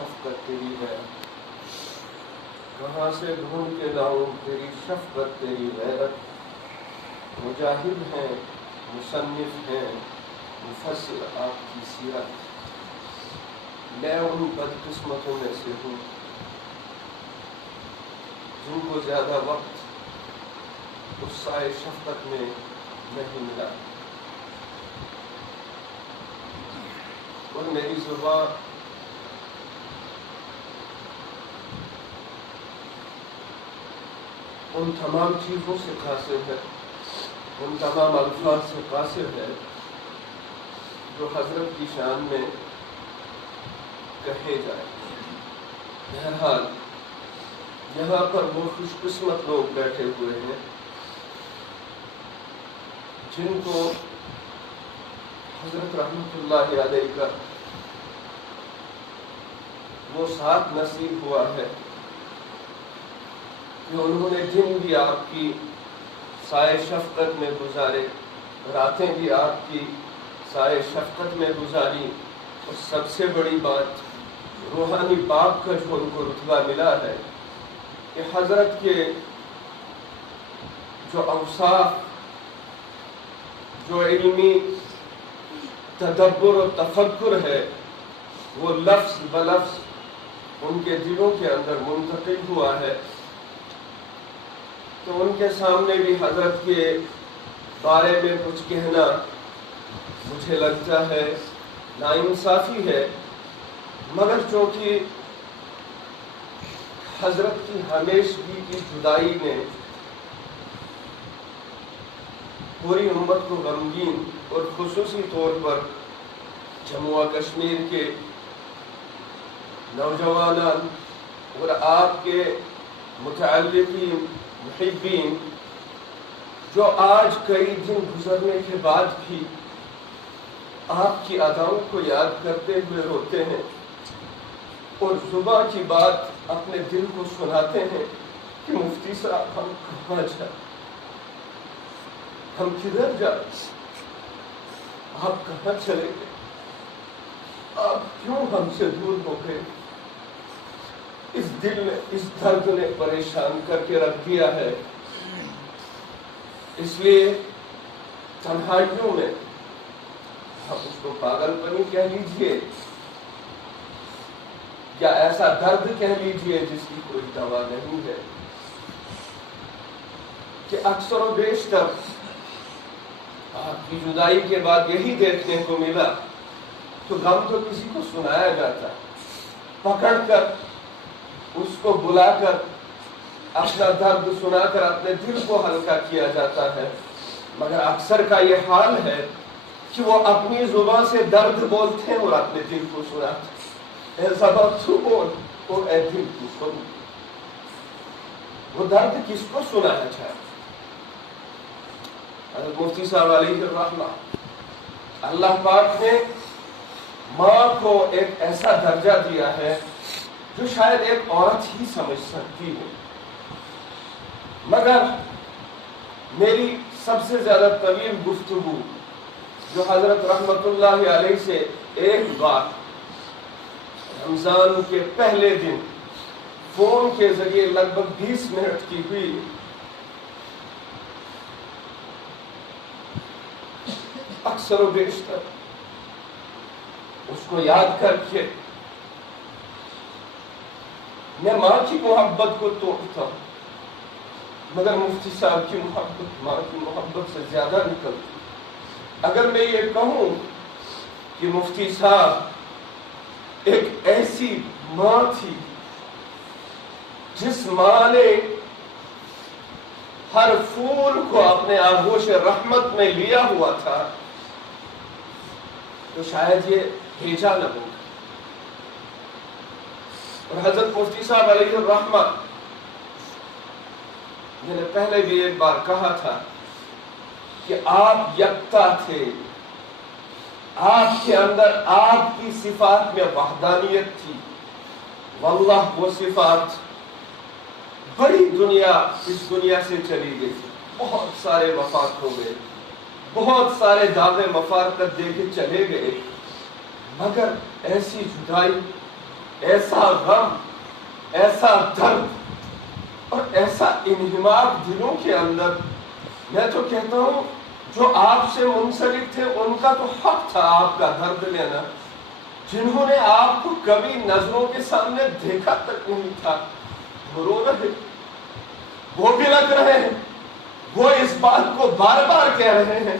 شفقت تیری ہے، کہاں سے ڈھونڈ کے لاؤں تیری شفقت تیری غیرت۔ مجاہد ہیں، مصنف ہیں، مفسر آپ کی سیرت، میں ان بدقسمتوں میں سے ہوں جن کو زیادہ وقت اس سائے شفقت میں نہیں ملا، اور میری زبان ان تمام چیزوں سے قاصر ہے، ان تمام الفاظ سے قاصر ہے جو حضرت کی شان میں کہے جائے۔ بہرحال یہاں پر وہ خوش قسمت لوگ بیٹھے ہوئے ہیں جن کو حضرت رحمت اللہ علیہ کا وہ ساتھ نصیب ہوا ہے کہ انہوں نے دن بھی آپ کی سائے شفقت میں گزارے، راتیں بھی آپ کی سائے شفقت میں گزاری، اور سب سے بڑی بات روحانی باپ کا جو ان کو رتبہ ملا ہے کہ حضرت کے جو اوصاف، جو علمی تدبر و تفکر ہے، وہ لفظ بلفظ ان کے دلوں کے اندر منتقل ہوا ہے، تو ان کے سامنے بھی حضرت کے بارے میں کچھ کہنا مجھے لگتا ہے ناانصافی ہے، مگر چونکہ حضرت کی ہمیشگی کی جدائی نے پوری امت کو غمگین اور خصوصی طور پر جموں و کشمیر کے نوجوانان اور آپ کے متعلقین محبین جو آج کئی دن گزرنے کے بعد بھی آپ کی اداؤں کو یاد کرتے ہوئے روتے ہیں اور زباں کی بات اپنے دل کو سناتے ہیں کہ مفتی صاحب ہم کہاں جائیں، ہم کدھر جائیں، آپ کہاں چلے گئے، آپ کیوں ہم سے دور ہو گئے۔ اس دل نے، اس درد نے پریشان کر کے رکھ دیا ہے۔ اس لیے تنہائیوں میں آپ اس کو پاگل پنی کہہ لیجئے یا ایسا درد کہہ لیجئے جس کی کوئی دوا نہیں ہے، کہ اکثر و بیشتر آپ کی جدائی کے بعد یہی دیکھنے کو ملا تو غم تو کسی کو سنایا جاتا، پکڑ کر اس کو بلا کر اپنا درد سنا کر اپنے دل کو ہلکا کیا جاتا ہے، مگر اکثر کا یہ حال ہے کہ وہ اپنی زبان سے درد بولتے ہیں اور اپنے دل کو سناتے ہیں۔ اے زبان تو بول اور اے دل تو سن، وہ درد کس کو سنایا جائے۔ حضرت مفتی صاحب علیہ الرحمہ، اللہ پاک نے ماں کو ایک ایسا درجہ دیا ہے جو شاید ایک عورت ہی سمجھ سکتی ہے، مگر میری سب سے زیادہ طویل گفتگو جو حضرت رحمت اللہ علیہ سے ایک بار رمضان کے پہلے دن فون کے ذریعے لگ بھگ 20 منٹ کی ہوئی، اکثر و بیشتر اس کو یاد کر کے میں ماں کی محبت کو توڑتا ہوں، مگر مفتی صاحب کی محبت ماں کی محبت سے زیادہ نکلتی۔ اگر میں یہ کہوں کہ مفتی صاحب ایک ایسی ماں تھی جس ماں نے ہر پھول کو اپنے آغوش رحمت میں لیا ہوا تھا، تو شاید یہ بھیجا نہ ہوگا۔ اور حضرت مفتی صاحب علیہ الرحمہ، میں نے پہلے بھی ایک بار کہا تھا کہ آپ یکتا تھے، آپ کے اندر آپ کی صفات میں وحدانیت تھی، واللہ وہ صفات بڑی دنیا اس دنیا سے چلی گئی، بہت سارے وفات ہو گئے، بہت سارے دعوے مفارقت دے کے چلے گئے، مگر ایسی جدائی ایسا غم، ایسا درد اور ایسا انہماک دلوں کے اندر. میں تو کہتا ہوں جو آپ سے منسلک تھے ان کا تو حق تھا آپ کا درد لینا. جنہوں نے آپ کو کبھی نظروں کے سامنے دیکھا تک نہیں تھا، وہ رو رہے، وہ بلک رہے ہیں، وہ اس بات کو بار بار کہہ رہے ہیں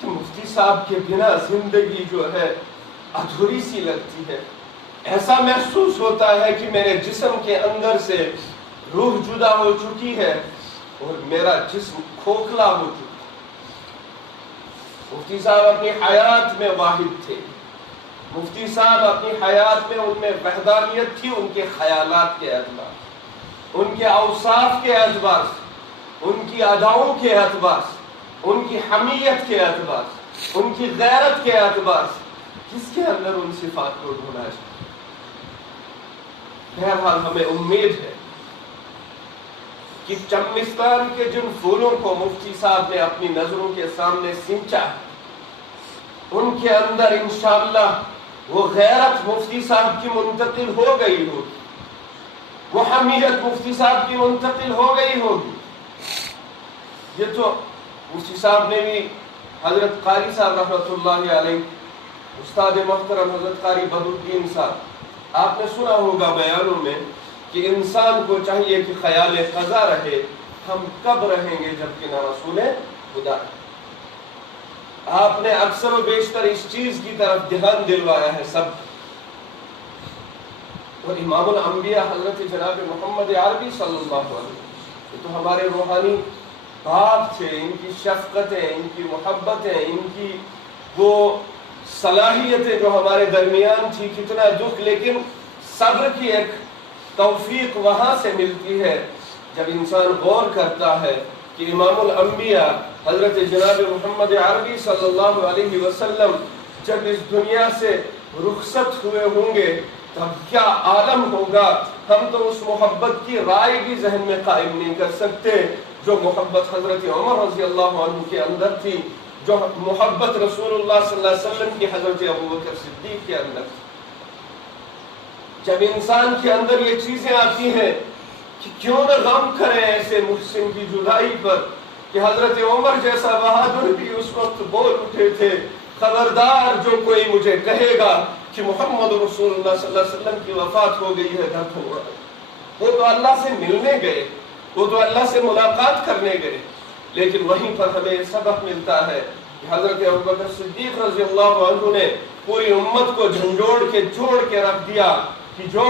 کہ مفتی صاحب کے بنا زندگی جو ہے ادھوری سی لگتی ہے. ایسا محسوس ہوتا ہے کہ میرے جسم کے اندر سے روح جدا ہو چکی ہے اور میرا جسم کھوکھلا ہو چکا. مفتی صاحب اپنی حیات میں واحد تھے. مفتی صاحب اپنی حیات میں ان میں وحدانیت تھی، ان کے خیالات کے اعتبار، ان کے اوصاف کے اعتبار سے، ان کی اداؤں کے اعتبار سے، ان کی حمیت کے اعتبار سے، ان کی غیرت کے اعتبار سے. کس کے اندر ان صفات کو ڈھونڈا جائے؟ بہرحال ہمیں امید ہے کہ چمستان کے جن پھولوں کو مفتی صاحب نے اپنی نظروں کے سامنے سینچا ہے، ان کے اندر انشاءاللہ وہ غیرت مفتی صاحب کی منتقل ہو گئی ہوگی، وہ حمیت مفتی صاحب کی منتقل ہو گئی ہوگی. یہ تو مفتی صاحب نے بھی حضرت قاری صاحب رحمۃ اللہ علیہ، استاد محترم حضرت قاری بدرالدین صاحب، آپ نے سنا ہوگا بیانوں میں کہ انسان کو چاہیے کہ خیال قضا رہے، ہم کب رہیں گے جبکہ نہ رسول خدا. آپ نے اکثر و بیشتر اس چیز کی طرف دھیان دلوایا ہے سب. اور امام الانبیاء حضرت جناب محمد عربی صلی اللہ علیہ وسلم، یہ تو ہمارے روحانی باپ تھے. ان کی شفقتیں، ان کی محبتیں، ان کی وہ صلاحیتیں جو ہمارے درمیان تھی، کتنا دکھ، لیکن صبر کی ایک توفیق وہاں سے ملتی ہے جب انسان غور کرتا ہے کہ امام الانبیاء حضرت جناب محمد عربی صلی اللہ علیہ وسلم جب اس دنیا سے رخصت ہوئے ہوں گے تب کیا عالم ہوگا. ہم تو اس محبت کی رائے بھی ذہن میں قائم نہیں کر سکتے جو محبت حضرت عمر رضی اللہ عنہ کے اندر تھی، جو محبت رسول اللہ صلی اللہ علیہ وسلم کی حضرت ابوبکر صدیق کے اندر تھی. جب انسان کے اندر یہ چیزیں آتی ہیں کہ کیوں نہ غم کریں ایسے محسن کی جدائی پر، کہ حضرت عمر جیسا بہادر بھی اس وقت بول اٹھے تھے، خبردار جو کوئی مجھے کہے گا کہ محمد رسول اللہ صلی اللہ علیہ وسلم کی وفات ہو گئی ہے، درد ہوا. وہ تو اللہ سے ملنے گئے، وہ تو اللہ سے ملاقات کرنے گئے، لیکن وہیں پر ہمیں سبق ملتا ہے کہ حضرت ابوبکر صدیق رضی اللہ عنہ نے پوری امت کو جھنجھوڑ کے جوڑ کے رکھ دیا کہ جو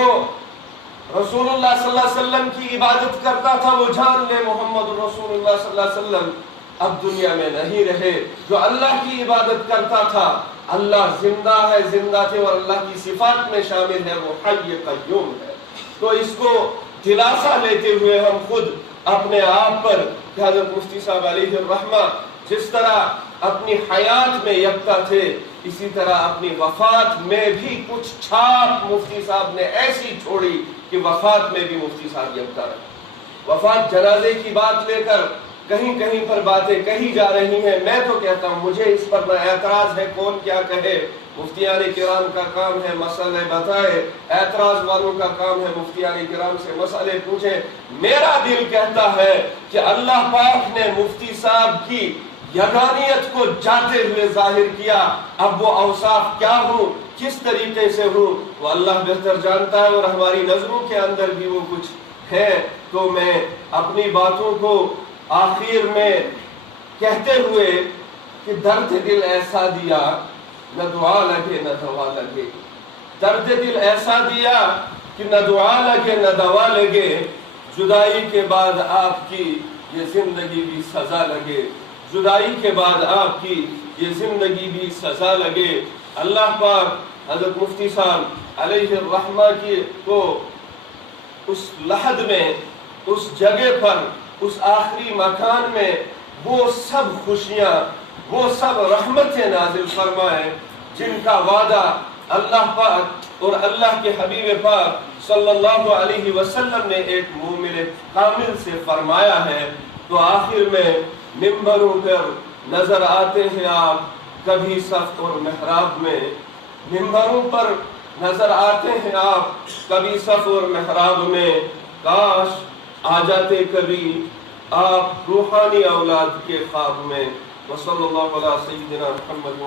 رسول اللہ صلی اللہ علیہ وسلم کی عبادت کرتا تھا وہ جان لے محمد رسول اللہ صلی اللہ علیہ وسلم اب دنیا میں نہیں رہے. جو اللہ کی عبادت کرتا تھا، اللہ زندہ ہے، زندہ تھے اور اللہ کی صفات میں شامل ہے، وہ حی قیوم ہے. تو اس کو دلاسا لیتے ہوئے ہم خود اپنے آپ پر کہ حضرت مفتی صاحب علیہ الرحمہ جس طرح اپنی حیات میں یکتا تھے، اسی طرح اپنی وفات میں بھی کچھ چھاپ مفتی صاحب نے ایسی چھوڑی کہ وفات میں بھی مفتی صاحب یکتا رہے. وفات جنازے کی بات لے کر کہیں کہیں پر باتیں کہی جا رہی ہیں. میں تو کہتا ہوں مجھے اس پر نہ اعتراض ہے، کون کیا کہے، مفتیان کرام کا کام ہے مسئلے بتائے، اعتراض والوں کا کام ہے مفتیان کرام سے مسئلے پوچھیں. میرا دل کہتا ہے کہ اللہ پاک نے مفتی صاحب کی یگانیت کو جاتے ہوئے ظاہر کیا. اب وہ اوصاف کیا ہوں، کس طریقے سے ہوں، وہ اللہ بہتر جانتا ہے، اور ہماری نظروں کے اندر بھی وہ کچھ ہے. تو میں اپنی باتوں کو آخر میں کہتے ہوئے کہ درد دل ایسا دیا نہ دعا لگے نہ دوا لگے، درد دل ایسا دیا کہ نہ دعا لگے نہ دوا لگے، جدائی کے بعد آپ کی یہ زندگی بھی سزا لگے، جدائی کے بعد آپ کی یہ زندگی بھی سزا لگے. اللہ پاک حضرت مفتی صاحب علیہ الرحمہ کی کو اس لحد میں، اس جگہ پر، اس آخری مکان میں وہ سب خوشیاں، وہ سب رحمتیں نازل فرمائے جن کا وعدہ اللہ پاک اور اللہ کے حبیب پاک صلی اللہ علیہ وسلم نے ایک مومن کامل سے فرمایا ہے. تو آخر میں ممبروں پر نظر آتے ہیں آپ کبھی صف اور محراب میں، ممبروں پر نظر آتے ہیں آپ کبھی صف اور محراب میں، کاش آ جاتے کبھی آپ روحانی اولاد کے خواب میں۔ وصلی اللہ علیہ سیدنا محمد